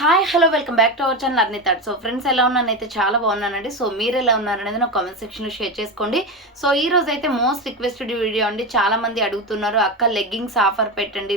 Hi hello welcome back to our channel అర్నితాడ్. So friends ఎలా ఉన్నానైతే చాలా బాగున్నానండి. సో మీరు ఎలా ఉన్నారనేది నా కామెంట్ సెక్షన్లో షేర్ చేసుకోండి. సో ఈ రోజు అయితే మోస్ట్ రిక్వెస్టెడ్ వీడియో అండి. చాలా మంది అడుగుతున్నారు, అక్క లెగ్గింగ్స్ ఆఫర్ పెట్టండి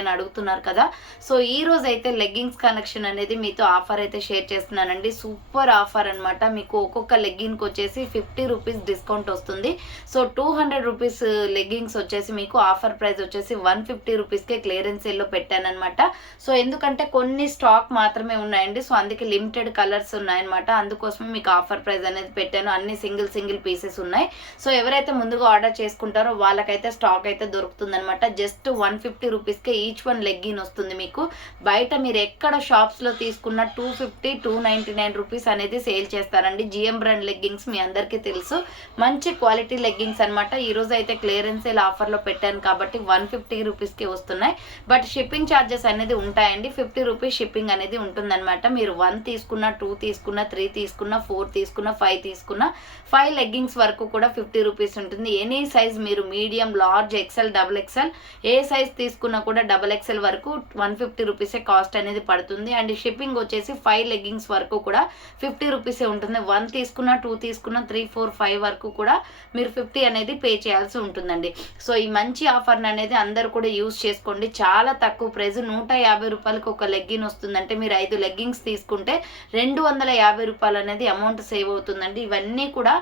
అని అడుగుతున్నారు కదా. సో ఈ రోజు అయితే లెగ్గింగ్స్ కలెక్షన్ అనేది మీతో ఆఫర్ అయితే షేర్ చేస్తున్నానండి. సూపర్ ఆఫర్ అనమాట. మీకు ఒక్కొక్క లెగ్గింగ్కి వచ్చేసి 50 రూపీస్ డిస్కౌంట్ వస్తుంది. సో 200 రూపీస్ లెగ్గింగ్స్ వచ్చేసి మీకు ఆఫర్ ప్రైస్ వచ్చేసి 150 రూపీస్కే క్లియరెన్స్ సేల్లో పెట్టానమాట. సో ఎందుకంటే కొన్ని స్టాక్ మాత్రమే ఉన్నాయండి. సో అందుకే లిమిటెడ్ కలర్స్ ఉన్నాయన్నమాట. అందుకోసమే మీకు ఆఫర్ ప్రైస్ అనేది పెట్టాను. అన్ని సింగిల్ పీసెస్ ఉన్నాయి. సో ఎవరైతే ముందుగా ఆర్డర్ చేసుకుంటారో వాళ్ళకైతే స్టాక్ అయితే దొరుకుతుందనమాట. జస్ట్ 150 రూపీస్కే ఈచ్ వన్ లెగ్గిన్ వస్తుంది మీకు. బయట మీరు ఎక్కడ షాప్స్లో తీసుకున్న 250 299 రూపీస్ అనేది సేల్ చేస్తారండి. జిఎం బ్రాండ్ లెగ్గింగ్స్ మీ అందరికీ తెలుసు. మంచి క్వాలిటీ లెగ్గింగ్స్ అనమాట. ఈరోజు అయితే క్లియరెన్స్ సేల్ ఆఫర్లో పెట్టాను కాబట్టి 150 రూపీస్కి వస్తున్నాయి. బట్ షిప్పింగ్ ఛార్జెస్ అనేది ఉంటాయండి. 50 రూపీస్ షిప్పింగ్ అనేది ఉంటుందన్నమాట. మీరు 1 తీసుకున్నా, 2 తీసుకున్నా, 3 తీసుకున్నా, 4 తీసుకున్నా, 5 తీసుకున్నా, 5 లెగ్గింగ్స్ వరకు కూడా 50 రూపీస్ ఉంటుంది. ఎనీ సైజ్ మీరు medium, large, XL, double XL ఏ సైజ్ తీసుకున్నా కూడా డబుల్ ఎక్సెల్ వరకు 150 రూపీసే కాస్ట్ అనేది పడుతుంది. అండ్ షిప్పింగ్ వచ్చేసి 5 లెగ్గింగ్స్ వరకు కూడా 50 రూపీసే ఉంటుంది. 1 తీసుకున్నా, 2 తీసుకున్నా, 3, 4, 5 వరకు కూడా మీరు 50 అనేది పే చేయాల్సి ఉంటుందండి. సో ఈ మంచి ఆఫర్ అనేది అందరూ కూడా యూజ్ చేసుకోండి. చాలా తక్కువ ప్రైస్, 150 రూపాయలకు ఒక లెగ్గిన్ వస్తుందంటే మీరు 5 లెగ్గింగ్స్ తీసుకుంటే 250 రూపాయలు అనేది అమౌంట్ సేవ్ అవుతుందండి. ఇవన్నీ కూడా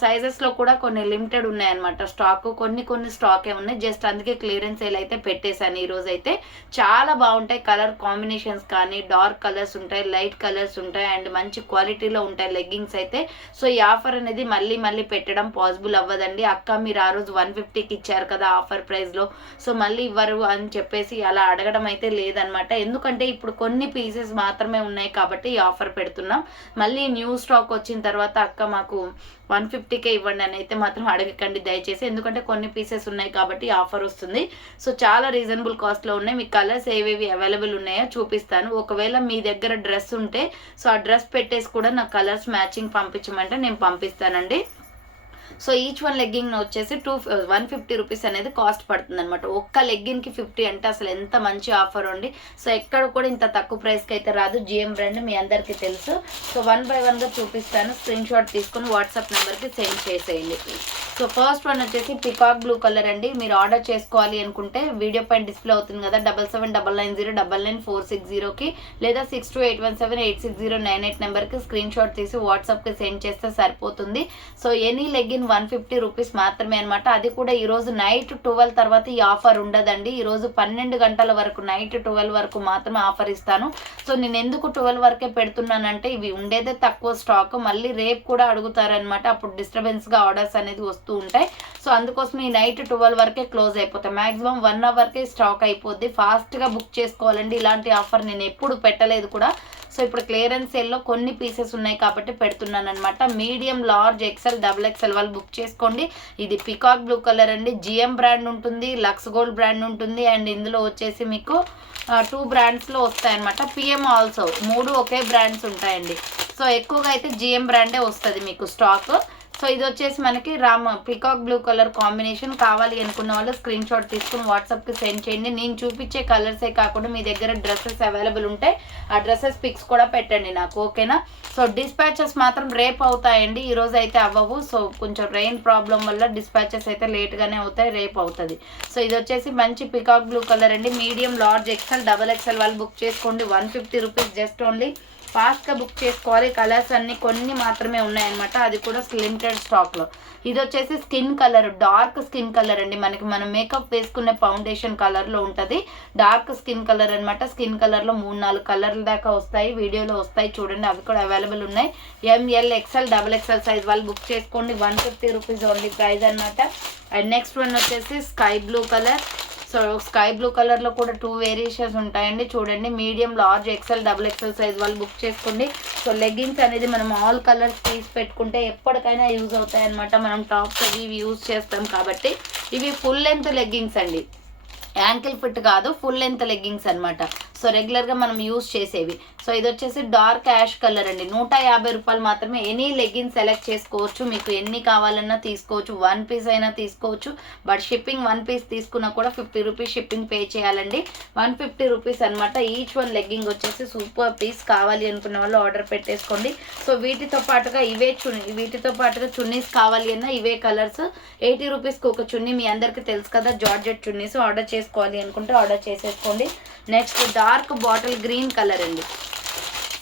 సైజెస్లో కూడా కొన్ని లిమిటెడ్ ఉన్నాయన్నమాట. స్టాక్ కొన్ని స్టాకే ఉన్నాయి. జస్ట్ అందుకే క్లియరెన్స్ సేల్ అయితే పెట్టేశాను. ఈరోజు అయితే చాలా బాగుంటాయి. కలర్ కాంబినేషన్స్ కానీ డార్క్ కలర్స్ ఉంటాయి, లైట్ కలర్స్ ఉంటాయి, అండ్ మంచి క్వాలిటీలో ఉంటాయి లెగ్గింగ్స్ అయితే. సో ఈ ఆఫర్ అనేది మళ్ళీ పెట్టడం పాసిబుల్ అవ్వదండి. అక్క మీరు ఆ రోజు 150కి ఇచ్చారు కదా ఆఫర్ ప్రైస్లో, సో మళ్ళీ ఇవ్వరు అని చెప్పేసి అలా అడగడం అయితే లేదనమాట. ఎందుకంటే ఇప్పుడు కొన్ని పీసెస్ మాత్రమే ఉన్నాయి కాబట్టి ఈ ఆఫర్ పెడుతున్నాం. మళ్ళీ న్యూ స్టాక్ వచ్చిన తర్వాత అక్క మాకు 150కే ఇవ్వండి అని అయితే మాత్రం అడగకండి దయచేసి. ఎందుకంటే కొన్ని పీసెస్ ఉన్నాయి కాబట్టి ఆఫర్ వస్తుంది. సో చాలా రీజనబుల్ కాస్ట్లో ఉన్నాయి. మీ కలర్స్ ఏవేవి అవైలబుల్ ఉన్నాయో చూపిస్తాను. ఒకవేళ మీ దగ్గర డ్రెస్ ఉంటే సో ఆ డ్రెస్ పెట్టేసి కూడా నాకు కలర్స్ మ్యాచింగ్ పంపించమంటే నేను పంపిస్తానండి. సో ఈచ్ వన్ లెగ్గింగ్ వచ్చేసి 150 రూపీస్ అనేది కాస్ట్ పడుతుంది అనమాట. ఒక్క లెగ్గిన్కి 50 అంటే అసలు ఎంత మంచి ఆఫర్ అండి. సో ఎక్కడ కూడా ఇంత తక్కువ ప్రైస్కి అయితే రాదు. జిఎం బ్రాండ్ మీ అందరికీ తెలుసు. సో 1 by 1గా చూపిస్తాను. స్క్రీన్ షాట్ తీసుకుని వాట్సాప్ నెంబర్కి సెండ్ చేసేయండి. సో ఫస్ట్ వన్ వచ్చేసి పికాక్ బ్లూ కలర్ అండి. మీరు ఆర్డర్ చేసుకోవాలి అనుకుంటే వీడియో పైన డిస్ప్లే అవుతుంది కదా 7799099460కి లేదా 6281786098 నెంబర్కి స్క్రీన్ షాట్ తీసి వాట్సాప్కి సెండ్ చేస్తే సరిపోతుంది. సో ఎనీ లెగ్గిన్ 150 రూపీస్ మాత్రమే అనమాట. అది కూడా ఈరోజు నైట్ 12 తర్వాత ఈ ఆఫర్ ఉండదండి. ఈరోజు 12 గంటల వరకు, నైట్ 12 వరకు మాత్రమే ఆఫర్ ఇస్తాను. సో నేను ఎందుకు 12 వరకే పెడుతున్నానంటే ఇవి ఉండేదే తక్కువ స్టాక్. మళ్ళీ రేపు కూడా అడుగుతారనమాట. అప్పుడు డిస్టర్బెన్స్గా ఆర్డర్స్ అనేది వస్తూ ఉంటాయి. సో అందుకోసం ఈ నైట్ 12 వరకే క్లోజ్ అయిపోతాయి. మాక్సిమం 1 అవర్కే స్టాక్ అయిపోద్ది. ఫాస్ట్గా బుక్ చేసుకోవాలండి. ఇలాంటి ఆఫర్ నేను ఎప్పుడు పెట్టలేదు కూడా. సో ఇప్పుడు క్లియరెన్స్ సేల్లో కొన్ని పీసెస్ ఉన్నాయి కాబట్టి పెడుతున్నాను అనమాట. Medium, large, XL, double XL వాళ్ళు బుక్ చేసుకోండి. ఇది పికాక్ బ్లూ కలర్ అండి. జిఎం బ్రాండ్ ఉంటుంది, లక్స్ గోల్డ్ బ్రాండ్ ఉంటుంది, అండ్ ఇందులో వచ్చేసి మీకు 2 బ్రాండ్స్లో వస్తాయన్నమాట. పిఎం ఆల్సో 3 ఒకే బ్రాండ్స్ ఉంటాయండి. సో ఎక్కువగా అయితే జిఎం బ్రాండే వస్తుంది మీకు స్టాక్. సో ఇది వచ్చేసి మనకి పికాక్ బ్లూ కలర్ కాంబినేషన్. కావాలి అనుకున్న వాళ్ళు స్క్రీన్ షాట్ తీసుకుని వాట్సాప్కి సెండ్ చేయండి. నేను చూపించే కలర్సే కాకుండా మీ దగ్గర డ్రెస్సెస్ అవైలబుల్ ఉంటే ఆ డ్రెస్సెస్ పిక్స్ కూడా పెట్టండి నాకు, ఓకేనా. సో డిస్పాచెస్ మాత్రం రేపు అవుతాయండి, ఈరోజు అయితే అవ్వవు. సో కొంచెం రెయిన్ ప్రాబ్లం వల్ల డిస్పాచెస్ అయితే లేట్గానే అవుతాయి, రేపు అవుతుంది. సో ఇది వచ్చేసి మంచి పికాక్ బ్లూ కలర్ అండి. Medium, large, XL, double XL వాళ్ళు బుక్ చేసుకోండి. 150 రూపీస్ జస్ట్ ఓన్లీ. ఫాస్ట్గా బుక్ చేసుకోవాలి. కలర్స్ అన్ని కొన్ని మాత్రమే ఉన్నాయన్నమాట. అది కూడా లిమిటెడ్ స్టాక్లో. ఇది వచ్చేసి skin colour, dark skin colour అండి. మనం మేకప్ వేసుకునే ఫౌండేషన్ కలర్లో ఉంటుంది. డార్క్ స్కిన్ కలర్ అనమాట. స్కిన్ కలర్లో 3-4 కలర్ల దాకా వస్తాయి, వీడియోలో వస్తాయి చూడండి. అవి కూడా అవైలబుల్ ఉన్నాయి. M L, XL, double XL size వాళ్ళు బుక్ చేసుకోండి. 150 రూపీస్ ఓన్లీ ప్రైస్ అనమాట. అండ్ నెక్స్ట్ వన్ వచ్చేసి sky blue colour. So sky blue కలర్లో కూడా 2 వేరియేషన్స్ ఉంటాయండి చూడండి. Medium, large, XL, double XL size వాళ్ళు బుక్ చేసుకోండి. సో లెగ్గింగ్స్ అనేది మనం ఆల్ కలర్స్ తీసి పెట్టుకుంటే ఎప్పటికైనా యూజ్ అవుతాయి అనమాట. మనం టాప్స్ అవి యూజ్ చేస్తాం కాబట్టి. ఇవి ఫుల్ లెంత్ లెగ్గింగ్స్ అండి, యాంకిల్ ఫిట్ కాదు, ఫుల్ లెంత్ లెగ్గింగ్స్ అనమాట. సో రెగ్యులర్గా మనం యూస్ చేసేవి. సో ఇది వచ్చేసి డార్క్ యాష్ కలర్ అండి. 150 రూపాయలు మాత్రమే. ఎనీ లెగ్గిన్ సెలెక్ట్ చేసుకోవచ్చు, మీకు ఎన్ని కావాలన్నా తీసుకోవచ్చు, 1 పీస్ అయినా తీసుకోవచ్చు. బట్ షిప్పింగ్ 1 పీస్ తీసుకున్నా కూడా 50 రూపీస్ షిప్పింగ్ పే చేయాలండి. 150 రూపీస్ అనమాట. ఈచ్ వన్ లెగ్గింగ్ వచ్చేసి సూపర్ పీస్. కావాలి అనుకున్న వాళ్ళు ఆర్డర్ పెట్టేసుకోండి. సో వీటితో పాటుగా వీటితో పాటుగా చున్నీస్ కావాలి అన్నా ఇవే కలర్స్. 80 రూపీస్కి ఒక చున్నీ. మీ అందరికీ తెలుసు కదా జార్జెట్ చున్నీస్. ఆర్డర్ చేసుకోవాలి అనుకుంటే ఆర్డర్ చేసేసుకోండి. Next dark bottle green colour అండి.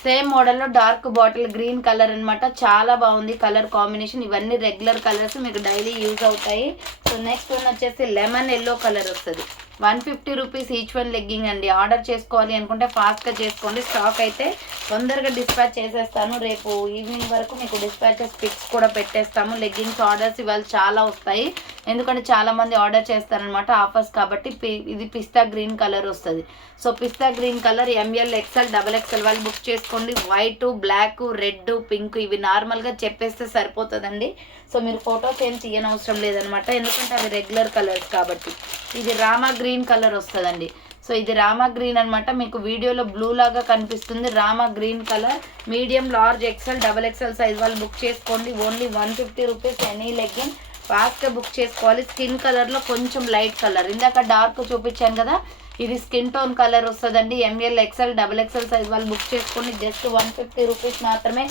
సేమ్ మోడల్లో డార్క్ బాటిల్ గ్రీన్ కలర్ అనమాట. చాలా బాగుంది కలర్ కాంబినేషన్. ఇవన్నీ రెగ్యులర్ కలర్స్, మీకు డైలీ యూజ్ అవుతాయి. సో నెక్స్ట్ వన్ వచ్చేసి లెమన్ ఎల్లో కలర్ వస్తుంది. 150 రూపీస్ ఈచ్ వన్ లెగ్గింగ్ అండి. ఆర్డర్ చేసుకోవాలి అనుకుంటే ఫాస్ట్గా చేసుకోండి. స్టాక్ అయితే తొందరగా డిస్పాచ్ చేసేస్తాను. రేపు ఈవినింగ్ వరకు మీకు డిస్పాచెస్ పిక్స్ కూడా పెట్టేస్తాము. లెగ్గింగ్స్ ఆర్డర్స్ ఇవాళ చాలా వస్తాయి, ఎందుకంటే చాలామంది ఆర్డర్ చేస్తారనమాట ఆఫర్స్ కాబట్టి. ఇది పిస్తా గ్రీన్ కలర్ వస్తుంది. సో పిస్తా green colour ML XL XXL వాళ్ళు బుక్ చేసుకోండి. వైట్, బ్లాక్, రెడ్, పింక్ ఇవి నార్మల్గా చెప్పేస్తే సరిపోతుందండి. సో మీరు ఫొటోస్ ఏం తీయనవసరం లేదనమాట, ఎందుకంటే అవి రెగ్యులర్ కలర్స్ కాబట్టి. ఇది రామా గ్రీన్ కలర్ వస్తుందండి. సో ఇది రామా గ్రీన్ అనమాట. మీకు వీడియోలో బ్లూ లాగా కనిపిస్తుంది. Rama green colour. Medium, large, XL XXL size వాళ్ళు బుక్ చేసుకోండి. Only 150 rupees any legging. ఫాస్ట్గా బుక్ చేసుకోవాలి. స్కిన్ కలర్లో కొంచెం లైట్ కలర్, ఇందాక డార్క్ చూపించాను కదా, ఇది స్కిన్ టోన్ కలర్ వస్తుందండి. ML XL XXL సైజ్ వాళ్ళు బుక్ చేసుకోండి. జస్ట్ 150 రూపీస్ మాత్రమే.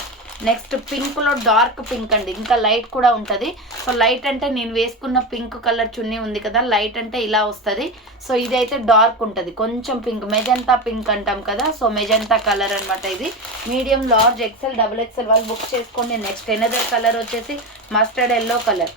నెక్స్ట్ పింక్లో డార్క్ పింక్ అండి, ఇంకా లైట్ కూడా ఉంటుంది. సో లైట్ అంటే నేను వేసుకున్న పింక్ కలర్ చున్నీ ఉంది కదా, లైట్ అంటే ఇలా వస్తుంది. సో ఇదైతే డార్క్ ఉంటుంది, కొంచెం పింక్, మెజంతా పింక్ అంటాం కదా, సో మెజంతా కలర్ అనమాట. ఇది మీడియం, లార్జ్, XL XXL వాళ్ళు బుక్ చేసుకోండి. నెక్స్ట్ ఎనదర్ కలర్ వచ్చేసి mustard yellow colour.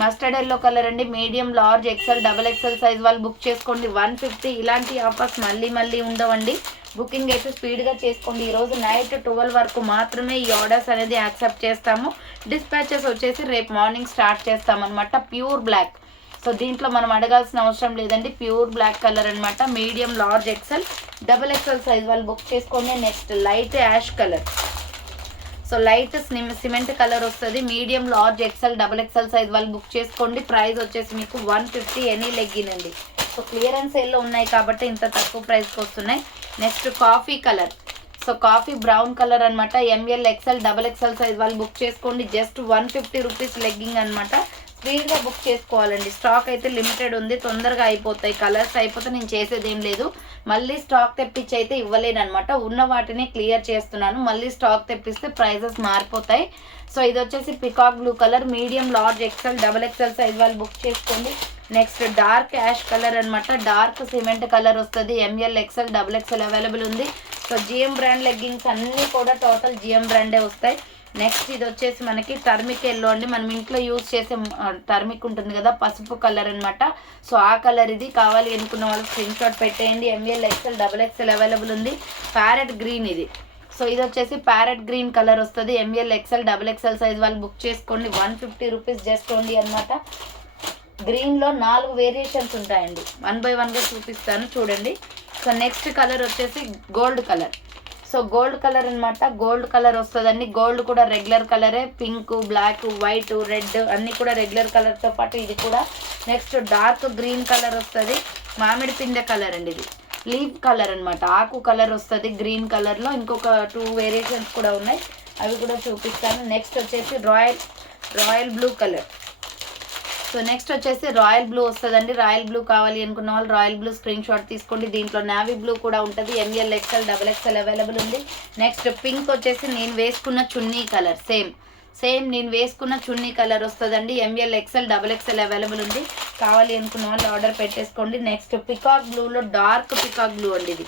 Mustard yellow colour అండి. Medium, large, XL XXL size వాళ్ళు బుక్ చేసుకోండి. 150. ఇలాంటి ఆఫర్స్ మళ్ళీ ఉండవండి. బుకింగ్ అయితే స్పీడ్గా చేసుకోండి. ఈరోజు నైట్ 12 వరకు మాత్రమే ఈ ఆర్డర్స్ అనేది యాక్సెప్ట్ చేస్తాము. డిస్పాచెస్ వచ్చేసి రేపు మార్నింగ్ స్టార్ట్ చేస్తామన్నమాట. Pure black. సో దీంట్లో మనం అడగాల్సిన అవసరం లేదండి. ప్యూర్ బ్లాక్ కలర్ అనమాట. Medium, large, XL XXL size వాళ్ళు బుక్ చేసుకోండి. Next light ash colour. So light cement colour వస్తుంది. Medium, large, XL XXL size వాళ్ళు బుక్ చేసుకోండి. ప్రైస్ వచ్చేసి మీకు 150 ఎనీ లెగ్గిన్ అండి. సో క్లియరెన్స్ సేల్లో ఉన్నాయి కాబట్టి ఇంత తక్కువ ప్రైస్కి వస్తున్నాయి. Next coffee colour. So coffee brown colour అనమాట. ML XL XXL సైజ్ వాళ్ళు బుక్ చేసుకోండి. జస్ట్ 150 రూపీస్ లెగ్గింగ్ అనమాట. స్పీడ్గా బుక్ చేసుకోవాలండి. స్టాక్ అయితే లిమిటెడ్ ఉంది, తొందరగా అయిపోతాయి. కలర్స్ అయిపోతే నేను చేసేది ఏం లేదు. మళ్ళీ స్టాక్ తెప్పించి అయితే ఇవ్వలేను అనమాట. ఉన్న వాటిని క్లియర్ చేస్తున్నాను. మళ్ళీ స్టాక్ తెప్పిస్తే ప్రైజెస్ మారిపోతాయి. సో ఇది వచ్చేసి peacock blue colour. Medium, large, XL XXL size వాళ్ళు బుక్ చేసుకోండి. నెక్స్ట్ డార్క్ యాష్ కలర్ అనమాట. డార్క్ సిమెంట్ కలర్ వస్తుంది. ML XL XXL అవైలబుల్ ఉంది. సో GM బ్రాండ్ లెగ్గింగ్స్ అన్నీ కూడా టోటల్ GM బ్రాండే వస్తాయి. నెక్స్ట్ ఇది వచ్చేసి మనకి టర్మిక్ ఎల్లో అండి. మనం ఇంట్లో యూజ్ చేసే టర్మిక్ ఉంటుంది కదా, పసుపు కలర్ అనమాట. సో ఆ కలర్ ఇది. కావాలి అనుకున్న వాళ్ళు స్క్రీన్ షాట్ పెట్టేయండి. ML XL XXL అవైలబుల్ ఉంది. ప్యారెట్ గ్రీన్ ఇది. సో ఇది వచ్చేసి ప్యారెట్ గ్రీన్ కలర్ వస్తుంది. ML XL XXL సైజ్ వాళ్ళు బుక్ చేసుకోండి. 150 రూపీస్ జస్ట్ ఓన్లీ అనమాట. గ్రీన్లో 4 వేరియేషన్స్ ఉంటాయండి. 1 బై 1గా చూపిస్తాను చూడండి. సో నెక్స్ట్ కలర్ వచ్చేసి gold colour. So gold colour అనమాట. గోల్డ్ కలర్ వస్తుందండి. గోల్డ్ కూడా రెగ్యులర్ కలరే. పింక్, బ్లాక్, వైట్, రెడ్ అన్నీ కూడా రెగ్యులర్ కలర్తో పాటు ఇది కూడా. నెక్స్ట్ డార్క్ గ్రీన్ కలర్ వస్తుంది. మామిడి పిందె కలర్ అండి. ఇది లీఫ్ కలర్ అనమాట. ఆకు కలర్ వస్తుంది గ్రీన్ కలర్లో. ఇంకొక 2 వేరియేషన్స్ కూడా ఉన్నాయి, అవి కూడా చూపిస్తాను. నెక్స్ట్ వచ్చేసి royal blue colour. So next వచ్చేసి రాయల్ బ్లూ వస్తుందండి. రాయల్ బ్లూ కావాలి అనుకున్న వాళ్ళు రాయల్ బ్లూ స్క్రీన్ షాట్ తీసుకోండి. దీంట్లో నావీ బ్లూ కూడా ఉంటుంది. ML XL XXL అవైలబుల్ ఉంది. నెక్స్ట్ పింక్ వచ్చేసి నేను వేసుకున్న చున్నీ కలర్. సేమ్ నేను వేసుకున్న చున్నీ కలర్ వస్తుందండి. ML XL XXL అవైలబుల్ ఉంది. కావాలి అనుకున్న వాళ్ళు ఆర్డర్ పెట్టేసుకోండి. నెక్స్ట్ పికాక్ బ్లూలో డార్క్ పికాక్ బ్లూ అండి ఇది.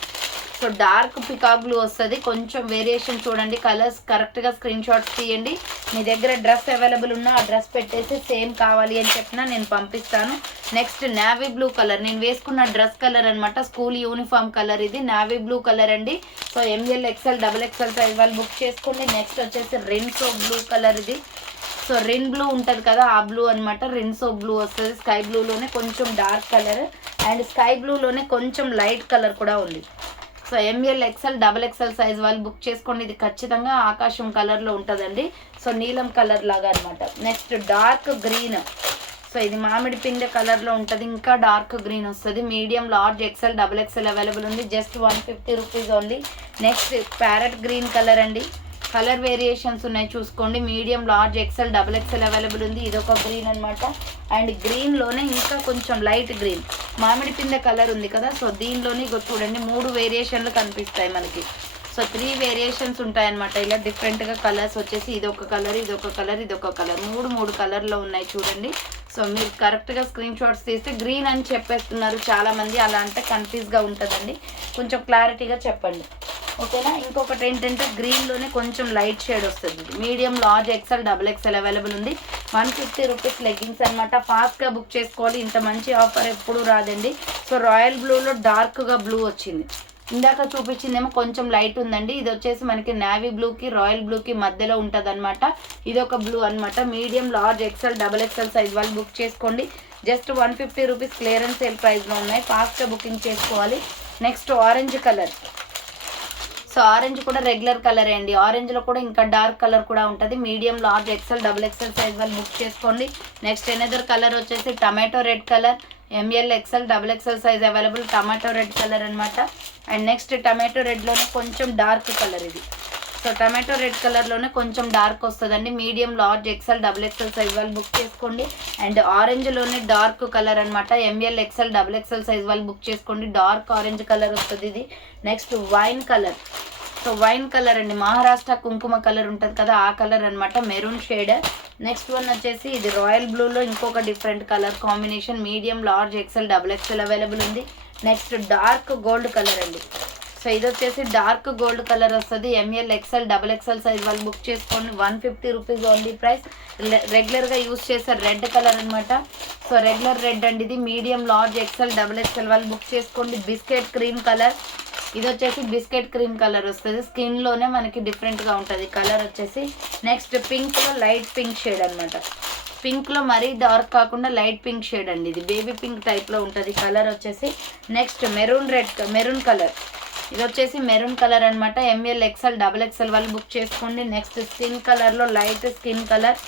సో డార్క్ పికాక్ బ్లూ వస్తుంది. కొంచెం వేరియేషన్ చూడండి. కలర్స్ కరెక్ట్గా స్క్రీన్ షాట్స్ తీయండి. మీ దగ్గర డ్రెస్ అవైలబుల్ ఉన్నా ఆ డ్రెస్ పెట్టేసి సేమ్ కావాలి అని చెప్పినా నేను పంపిస్తాను. Next navy blue colour. నేను వేసుకున్న డ్రెస్ కలర్ అనమాట. స్కూల్ యూనిఫామ్ కలర్ ఇది. నావీ బ్లూ కలర్ అండి. So ML XL XXL size వాళ్ళు బుక్ చేసుకోండి. నెక్స్ట్ వచ్చేసి రిన్సో బ్లూ కలర్ ఇది. సో రిన్ బ్లూ ఉంటుంది కదా, ఆ బ్లూ అనమాట. రిన్సో బ్లూ వస్తుంది. స్కై బ్లూలోనే కొంచెం డార్క్ కలర్ అండ్ స్కై బ్లూలోనే కొంచెం లైట్ కలర్ కూడా ఉంది. So ML XL XXL size వాళ్ళు బుక్ చేసుకోండి. ఇది ఖచ్చితంగా ఆకాశం కలర్లో ఉంటుందండి. సో నీలం కలర్ లాగా అనమాట. Next dark green. సో ఇది మామిడి పిందె కలర్లో ఉంటుంది, ఇంకా డార్క్ గ్రీన్ వస్తుంది. Medium, large, XL, double XL available ఉంది. Just 150 rupees only. Next parrot green colour అండి. కలర్ వేరియేషన్స్ ఉన్నాయి చూసుకోండి. Medium, large, XL, double XL available ఉంది. ఇదొక గ్రీన్ అనమాట. అండ్ గ్రీన్లోనే ఇంకా కొంచెం లైట్ గ్రీన్ మామిడి పిందె కలర్ ఉంది కదా, సో దీనిలోని చూడండి 3 వేరియేషన్లు కనిపిస్తాయి మనకి. సో 3 వేరియేషన్స్ ఉంటాయన్నమాట. ఇలా డిఫరెంట్గా కలర్స్ వచ్చేసి ఇదొక కలర్, ఇదొక కలర్, ఇదొక కలర్, 3 కలర్లో ఉన్నాయి చూడండి. సో మీరు కరెక్ట్గా స్క్రీన్ షాట్స్ తీస్తే గ్రీన్ అని చెప్పేస్తున్నారు చాలామంది, అలా అంటే కన్ఫ్యూజ్గా ఉంటుందండి. కొంచెం క్లారిటీగా చెప్పండి, ఓకేనా. ఇంకొకటి ఏంటంటే గ్రీన్లోనే కొంచెం లైట్ షేడ్ వస్తుంది. Medium, large, XL, double XL available ఉంది. 150 రూపీస్ లెగ్గింగ్స్ అనమాట. ఫాస్ట్గా బుక్ చేసుకోవాలి, ఇంత మంచి ఆఫర్ ఎప్పుడు రాదండి. సో రాయల్ బ్లూలో డార్క్గా బ్లూ వచ్చింది. ఇందాక చూపించిందేమో కొంచెం లైట్ ఉందండి. ఇది వచ్చేసి మనకి నేవీ బ్లూకి రాయల్ బ్లూకి మధ్యలో ఉంటుంది అనమాట. ఇది ఒక బ్లూ అనమాట. Medium, large, XL, double XL size వాళ్ళు బుక్ చేసుకోండి. జస్ట్ 150 రూపీస్ క్లియరెన్స్ సేల్ ప్రైస్లో ఉన్నాయి. ఫాస్ట్గా బుకింగ్ చేసుకోవాలి. Next orange colour. So orange కూడా రెగ్యులర్ కలరే అండి. ఆరెంజ్లో కూడా ఇంకా డార్క్ కలర్ కూడా ఉంటుంది. Medium, large, XL, double XL size వాళ్ళు బుక్ చేసుకోండి. నెక్స్ట్ ఎనదర్ కలర్ వచ్చేసి tomato red colour. M L, XL, double XL size available. Tomato red colour అనమాట. అండ్ నెక్స్ట్ టమాటో రెడ్లోనే కొంచెం డార్క్ కలర్ ఇది. సో టమాటో రెడ్ కలర్లోనే కొంచెం డార్క్ వస్తుందండి. Medium, large, XL, double XL size వాళ్ళు బుక్ చేసుకోండి. అండ్ ఆరెంజ్లోనే డార్క్ కలర్ అనమాట. M L, XL, double XL size వాళ్ళు బుక్ చేసుకోండి. డార్క్ ఆరెంజ్ కలర్ వస్తుంది ఇది. Next wine colour. So wine colour అండి, మహారాష్ట్ర కుంకుమ కలర్ ఉంటుంది కదా, ఆ కలర్ అనమాట. Maroon shade. నెక్స్ట్ వన్ వచ్చేసి ఇది రాయల్ బ్లూలో ఇంకొక different colour combination. Medium, large, XL, double XL available ఉంది. నెక్స్ట్ డార్క్ గోల్డ్ కలర్ అండి. సో ఇది వచ్చేసి డార్క్ గోల్డ్ కలర్ వస్తుంది. M L, XL, double XL size వాళ్ళు బుక్ చేసుకోండి. 150 రూపీస్ ఓన్లీ ప్రైస్. రెగ్యులర్గా యూజ్ చేసే రెడ్ కలర్ అనమాట. సో రెగ్యులర్ రెడ్ అండి ఇది. Medium, large, XL, double XL వాళ్ళు బుక్ చేసుకోండి. Biscuit cream colour. ఇది వచ్చేసి బిస్కెట్ క్రీమ్ కలర్ వస్తుంది. స్కిన్లోనే మనకి డిఫరెంట్గా ఉంటుంది కలర్ వచ్చేసి. నెక్స్ట్ పింక్లో లైట్ పింక్ షేడ్ అనమాట. పింక్లో మరీ డార్క్ కాకుండా లైట్ పింక్ షేడ్ అండి ఇది. బేబీ పింక్ టైప్లో ఉంటుంది కలర్ వచ్చేసి. Next maroon colour. ఇది వచ్చేసి మెరూన్ కలర్ అనమాట. ఎంఎల్, ఎక్సెల్, డబుల్ ఎక్సెల్ వాళ్ళు బుక్ చేసుకోండి. నెక్స్ట్ స్కిన్ కలర్లో light skin colour.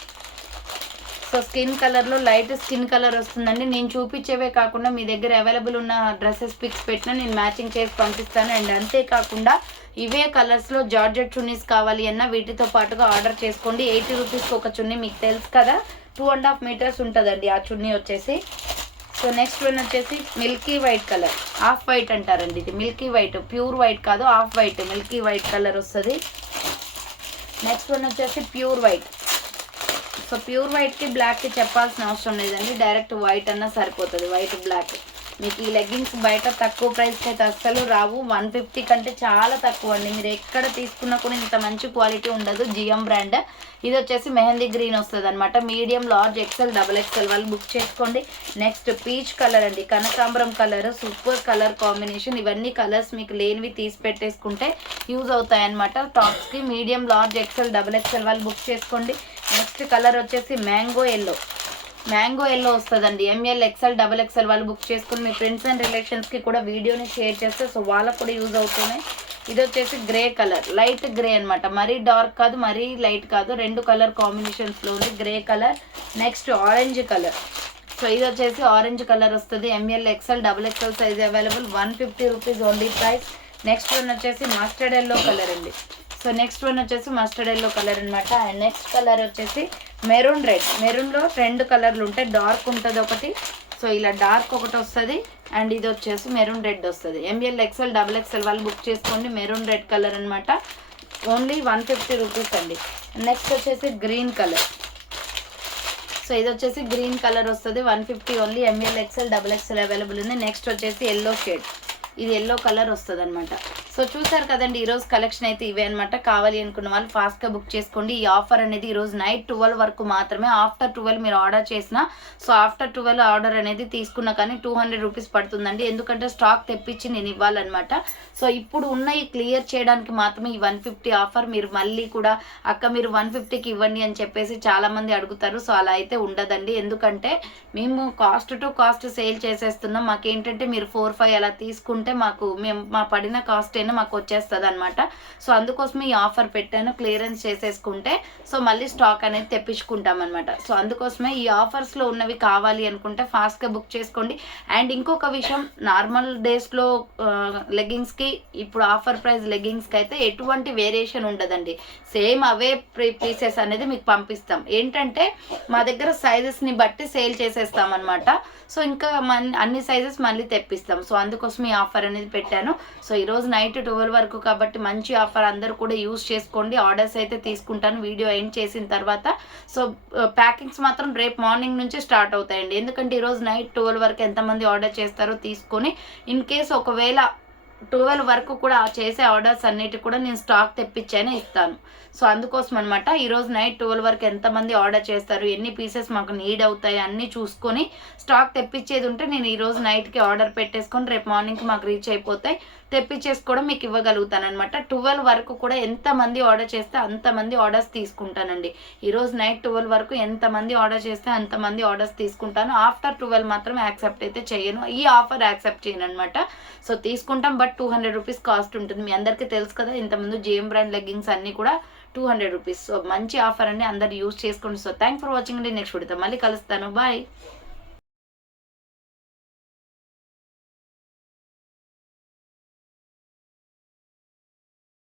So skin కలర్లో లైట్ స్కిన్ కలర్ వస్తుందండి. నేను చూపించేవే కాకుండా మీ దగ్గర అవైలబుల్ ఉన్న డ్రెస్సెస్ పిక్స్ పెట్టినా నేను మ్యాచింగ్ చేసి పంపిస్తాను. అండ్ అంతేకాకుండా ఇవే కలర్స్లో జార్జెట్ చున్నీస్ కావాలి అన్న వీటితో పాటుగా ఆర్డర్ చేసుకోండి. 80 రూపీస్కి ఒక చున్నీ, మీకు తెలుసు కదా 2.5 మీటర్స్ ఉంటుందండి ఆ చున్నీ వచ్చేసి. సో నెక్స్ట్ వన్ వచ్చేసి milky white colour. Off white అంటారండి ఇది. మిల్కీ వైట్, ప్యూర్ వైట్ కాదు, off white, milky white colour వస్తుంది. నెక్స్ట్ వన్ వచ్చేసి ప్యూర్ వైట్. సో ప్యూర్ వైట్కి బ్లాక్కి చెప్పాల్సిన అవసరం లేదండి, డైరెక్ట్ వైట్ అన్నా సరిపోతుంది. White black. మీకు ఈ లెగ్గింగ్స్ బయట తక్కువ ప్రైస్కి అయితే అస్సలు రావు. 150 కంటే చాలా తక్కువ అండి. మీరు ఎక్కడ తీసుకున్నా కూడా ఇంత మంచి క్వాలిటీ ఉండదు. GM brand. ఇది వచ్చేసి మెహందీ గ్రీన్ వస్తుంది అనమాట. Medium, large, XL, double XL వాళ్ళు బుక్ చేసుకోండి. నెక్స్ట్ పీచ్ కలర్ అండి, కనకాంబరం కలర్. Super colour combination. ఇవన్నీ కలర్స్ మీకు లేనివి తీసి పెట్టేసుకుంటే యూజ్ అవుతాయి అనమాట టాప్స్కి. Medium, large, XL, double XL వాళ్ళు బుక్ చేసుకోండి. నెక్స్ట్ కలర్ వచ్చేసి మ్యాంగో ఎల్లో వస్తుందండి. ఎంఎల్, ఎక్సెల్, డబుల్ ఎక్సెల్ వాళ్ళు బుక్ చేసుకుని మీ ఫ్రెండ్స్ అండ్ రిలేషన్స్కి కూడా వీడియోని షేర్ చేస్తే సో వాళ్ళకు కూడా యూజ్ అవుతుంది. ఇది వచ్చేసి గ్రే కలర్, లైట్ గ్రే అనమాట. మరీ డార్క్ కాదు, మరీ లైట్ కాదు, 2 కలర్ కాంబినేషన్స్లో ఉంది grey colour. Next orange colour. So ఇది వచ్చేసి ఆరెంజ్ కలర్ వస్తుంది. M L, XL, double XL size available. 150 rupees only price. Next one వచ్చేసి మస్టర్డ్ ఎల్లో కలర్ అండి. సో నెక్స్ట్ వన్ వచ్చేసి మస్టర్డ్ ఎల్లో కలర్ అనమాట. అండ్ నెక్స్ట్ కలర్ వచ్చేసి maroon red. మెరూన్లో 2 కలర్లు ఉంటాయి. డార్క్ ఉంటుంది ఒకటి, సో ఇలా డార్క్ ఒకటి వస్తుంది. అండ్ ఇది వచ్చేసి మెరూన్ రెడ్ వస్తుంది. ఎంఎల్, ఎక్సెల్, డబుల్ ఎక్సెల్ వాళ్ళు బుక్ చేసుకోండి. మెరూన్ రెడ్ కలర్ అనమాట. ఓన్లీ 150 రూపీస్ అండి. నెక్స్ట్ వచ్చేసి గ్రీన్ కలర్. సో ఇది వచ్చేసి గ్రీన్ కలర్ వస్తుంది. 150 only. M L, XL, double XL available ఉంది. నెక్స్ట్ వచ్చేసి ఎల్లో షేడ్. ఇది ఎల్లో కలర్ వస్తుంది అనమాట. సో చూసారు కదండి, ఈరోజు కలెక్షన్ అయితే ఇవే అనమాట. కావాలి అనుకున్న వాళ్ళు ఫాస్ట్గా బుక్ చేసుకోండి. ఈ ఆఫర్ అనేది ఈరోజు నైట్ 12 వరకు మాత్రమే. ఆఫ్టర్ 12 మీరు ఆర్డర్ చేసిన, సో ఆఫ్టర్ 12 ఆర్డర్ అనేది తీసుకున్నా కానీ 200 రూపీస్ పడుతుందండి. ఎందుకంటే స్టాక్ తెప్పించి నేను ఇవ్వాలన్నమాట. సో ఇప్పుడు ఉన్న ఈ క్లియర్ చేయడానికి మాత్రమే ఈ 150 ఆఫర్. మీరు మళ్ళీ కూడా అక్క మీరు 150కి ఇవ్వండి అని చెప్పేసి చాలామంది అడుగుతారు. సో అలా అయితే ఉండదండి. ఎందుకంటే మేము కాస్ట్ టు కాస్ట్ సేల్ చేసేస్తున్నాం. మాకేంటంటే మీరు 4-5 అలా తీసుకుంటే తీసుకుంటే మేము మా పడిన కాస్ట్ అయినా మాకు వచ్చేస్తుంది అనమాట. సో అందుకోసమే ఈ ఆఫర్ పెట్టాను, క్లియరెన్స్ చేసేసుకుంటే సో మళ్ళీ స్టాక్ అనేది తెప్పించుకుంటాం అనమాట. సో అందుకోసమే ఈ ఆఫర్స్లో ఉన్నవి కావాలి అనుకుంటే ఫాస్ట్గా బుక్ చేసుకోండి. అండ్ ఇంకొక విషయం, నార్మల్ డేస్లో లెగ్గింగ్స్కి ఇప్పుడు ఆఫర్ ప్రైస్ లెగ్గింగ్స్కి అయితే ఎటువంటి వేరియేషన్ ఉండదండి. సేమ్ అవే పీసెస్ అనేది మీకు పంపిస్తాం. ఏంటంటే మా దగ్గర సైజెస్ని బట్టి సేల్ చేసేస్తాం అనమాట. సో ఇంకా అన్ని సైజెస్ మళ్ళీ తెప్పిస్తాం. సో అందుకోసం ఈ ఆఫర్ అనేది పెట్టాను. సో ఈరోజు నైట్ 12 వరకు కాబట్టి మంచి ఆఫర్, అందరూ కూడా యూస్ చేసుకోండి. ఆర్డర్స్ అయితే తీసుకుంటాను వీడియో ఎండ్ చేసిన తర్వాత. సో ప్యాకింగ్స్ మాత్రం రేపు మార్నింగ్ నుంచి స్టార్ట్ అవుతాయండి. ఎందుకంటే ఈరోజు నైట్ 12 వరకు ఎంతమంది ఆర్డర్ చేస్తారో తీసుకొని, ఇన్ కేస్ ఒకవేళ 12 వరకు కూడా చేసే ఆర్డర్స్ అన్నిటి కూడా నేను స్టాక్ తెప్పించైనా ఇస్తాను. సో అందుకోసం అనమాట. ఈరోజు నైట్ 12 వరకు ఎంతమంది ఆర్డర్ చేస్తారు, ఎన్ని పీసెస్ మాకు నీడ్ అవుతాయి అన్నీ చూసుకొని స్టాక్ తెప్పించేది ఉంటే నేను ఈరోజు నైట్కి ఆర్డర్ పెట్టేసుకొని రేపు మార్నింగ్కి మాకు రీచ్ అయిపోతాయి, తెప్పించేసుకోవడం మీకు ఇవ్వగలుగుతాను అనమాట. 12 వరకు కూడా ఎంతమంది ఆర్డర్ చేస్తే అంతమంది ఆర్డర్స్ తీసుకుంటానండి. ఈరోజు నైట్ 12 వరకు ఎంతమంది ఆర్డర్ చేస్తే అంతమంది ఆర్డర్స్ తీసుకుంటాను. ఆఫ్టర్ 12 మాత్రం యాక్సెప్ట్ అయితే చేయను, ఈ ఆఫర్ యాక్సెప్ట్ చేయను అనమాట. సో తీసుకుంటాం, బట్ 200 రూపీస్ కాస్ట్ ఉంటుంది. మీ అందరికీ తెలుసు కదా, ఇంతకుముందు జిఎం బ్రాండ్ లెగ్గింగ్స్ అన్నీ కూడా 200 రూపీస్. సో మంచి ఆఫర్ అండి, అందరు యూజ్ చేసుకోండి. సో థ్యాంక్ ఫర్ వాచింగ్ అండి. నెక్స్ట్ వీడియోతో మళ్ళీ కలుస్తాను. బాయ్.